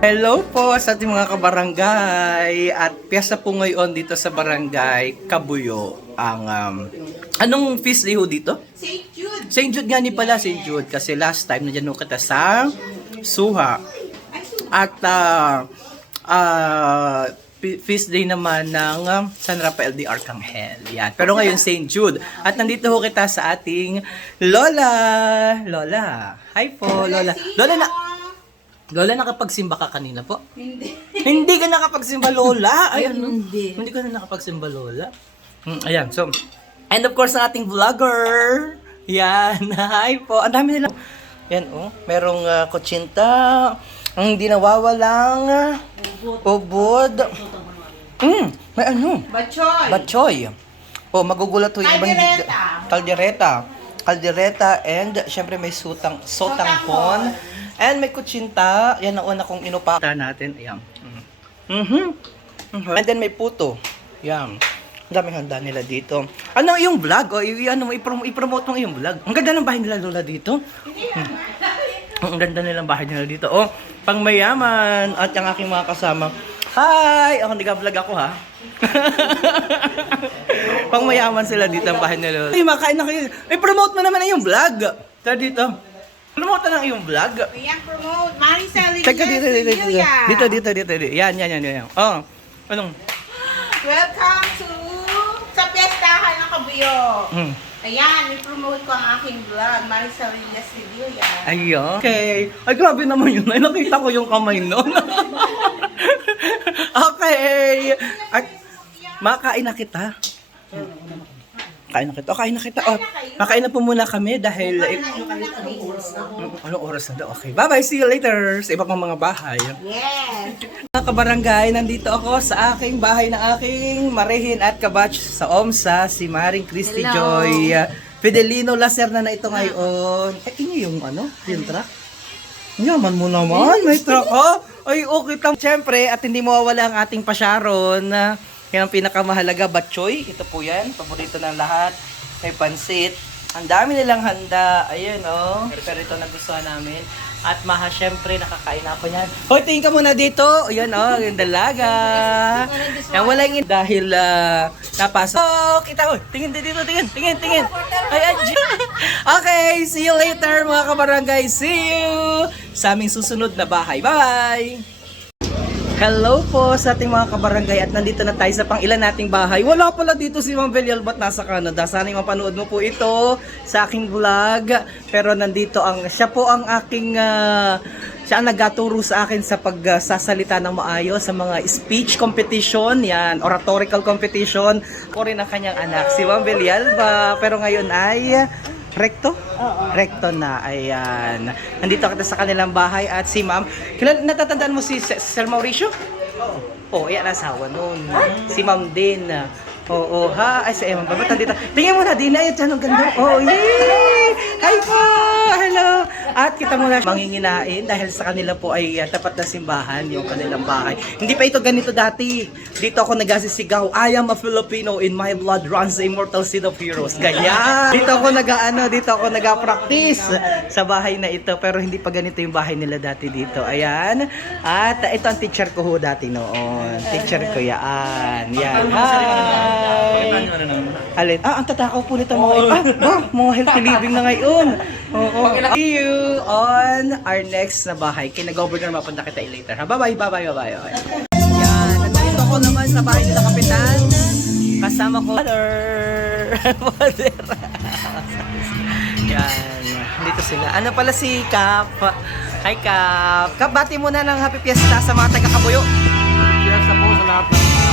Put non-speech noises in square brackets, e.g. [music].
Hello po sa ating mga kabarangay at piyesta po ngayon dito sa barangay Kabuyo ang um, anong feast day ho dito? St. Jude. St. Jude nga ni pala St. Jude kasi last time nandiyan ho kita sa Suha at ah ah, fe- feast day naman ng um, San Rafael de Arcangel. Yan. Pero ngayon St. Jude. At nandito ho kita sa ating Lola. Lola. Hi po, Lola. Lola na Lola nakapagsimba ka kanina po? Hindi. [laughs] Hindi ka nakapagsimba, Lola. Ay, ano? Hindi. Hindi ka na nakapagsimba, Lola. Mm, ayan, so, and of course, ang ating vlogger. Yan, [laughs] hi po. Ang dami nila. Yan, oh. Merong uh, kutsinta. Ang hindi nawawalang uh, ubod. Mm, may ano? Bachoy. Batchoy. Oh, magugulat ho yung ibang Caldereta. Caldereta. Caldereta and syempre may sutang sotang pon. And may kutsinta. Yan ang una kong inupaka natin. Ayan. Mhm. Mhm. And then may puto. Yan. Ang daming handa nila dito. Ano yung vlog? O, i- ano, mo, iprom- i-promote mo yung vlog. Ang ganda ng bahay nila Lola dito. Hmm. Ang ganda nilang bahay nila dito. Oh, pang mayaman at yung aking mga kasama. Hi! Ako nag-vlog ako ha. [laughs] pang mayaman sila dito ang bahay nila. Ay, makain na kayo. Ay, promote mo naman na yung vlog. Tara dito. Promote lang yung vlog. Ayan, promote. Maricel Teka, dito, dito, dito. Sevilla. Dito, dito, dito, dito. Yan, yan, yan, yan. Oh, anong? Welcome to sa piyestahan ng Kabuyo. Hmm. Ayan, i-promote ko ang aking vlog, Maricel Sevilla. Ayun. Okay. Ay, grabe naman yun. Ay, nakita ko yung kamay nun. [laughs] okay. At, makain na kita. Kain na kita. O, kain na kita. O, makain na po muna kami dahil... Eh, anong oras na daw? Okay. Bye-bye. See you later sa iba pang mga bahay. Yes. Mga kabarangay, nandito ako sa aking bahay na aking marihin at kabatch sa OMSA, si Maring Christy Hello. Joy. Fidelino Lacerna na ito ngayon. Eh, inyo yung ano, yung truck? Yaman mo naman, may truck ha? Ay, okay. Siyempre, at hindi mawawala ang ating pasyaron. Yan ang pinakamahalaga, batchoy. Ito po yan, paborito ng lahat. May pansit. Ang dami nilang handa. Ayun, oh. Pero, ito nagustuhan namin. At maha, syempre, nakakain ako niyan. Hoy, tingin ka muna dito. Ayun, oh, yung dalaga. Yan, wala yung dahil uh, napasok. Oh, kita ko. Tingin dito, tingin, tingin, tingin. Ay, ay, [laughs] Okay, see you later mga kabarangay. See you sa aming susunod na bahay. Bye! Hello po sa ating mga kabarangay at nandito na tayo sa pang ilan nating bahay. Wala pala dito si Ma'am Belial ba't nasa Canada? Sana mapanood mo po ito sa aking vlog. Pero nandito ang, siya po ang aking, ah, siya ang nagturo sa akin sa pagsasalita ng maayos sa mga speech competition, yan, oratorical competition. Ko rin ang kanyang anak, si Ma'am Belial ba? Pero ngayon ay Recto? Recto na. Ayan. Nandito kita sa kanilang bahay at si ma'am. Kilala, natatandaan mo si Sir Mauricio? Oo. Oh, yan asawa nun. Si ma'am din. Oo, ha? Ay, si Emma. Babat dito. Tingnan mo na, din na. Yan, ang ganda. Oh, yay! Hi po! Hello! At kita mo na manginginain dahil sa kanila po ay uh, tapat na simbahan yung kanilang bahay. Hindi pa ito ganito dati. Dito ako nagasisigaw, I am a Filipino, in my blood runs the immortal seed of heroes. Ganyan. Dito ako nag-ano, dito ako nag-practice sa bahay na ito. Pero hindi pa ganito yung bahay nila dati dito. Ayan. At ito ang teacher ko ho dati noon. Teacher ko yan. Yan. Hi! Alin? Ah, ang tatakaw po nito mga Ah, ba, mga healthy [laughs] living na ngayon. Oo. [laughs] See you on our next na bahay. Kina-governor mapunta kita later. Ha? Bye-bye, bye-bye, bye-bye. Yan, nandito ko naman sa bahay nila kapitan. Kasama ko, mother. Mother. [laughs] Yan, dito sila. Ano pala si Kap? Hi Kap. Kap, bati muna ng happy fiesta sa mga taga-kabuyo. Yes, po sa lahat ng